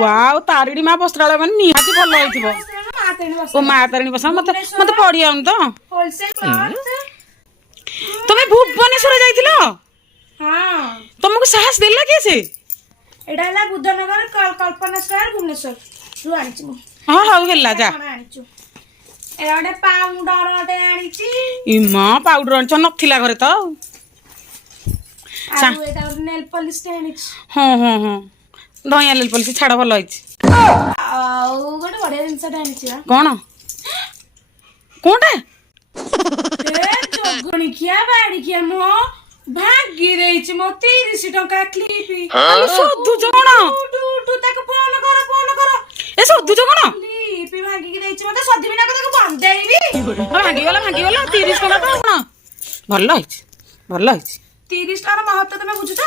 वाव तारिणी माँ वस्त्रालय माने निहाती भल होइथिबो ओ माँ तारिणी बस मते मते पढ़ी आउन तो तुमे भुवनेश्वर जाइथिलो हां तुमको साहस देला के से एडा हला बुद्धनगर कल्पना स्क्वायर भुवनेश्वर तू आनिछु हां हां गेला जा आनिछु एडा पाउडर अटे आनिछि ई माँ पाउडर अनछ नथिला घरे तो आ एटा नेल पॉलिश आनिछि हां हां हां दया लेल पॉलिश छाड़ भल होइछि आ गोटे बढिया जिंस आनिछि कोन कोनटा ए जोगणी किया बाड़ी किया मो भागी देइछि मो 30 टका क्लिप अरे सोधु जगण टू ताको फोन कर ए सोधु जगण क्लिप भागी के देइछि मते सधी बिना को ताको बांधेइबी भागी गला 30 टका तो कोन भल होइछि 30 टका महत्व तमे बुझु त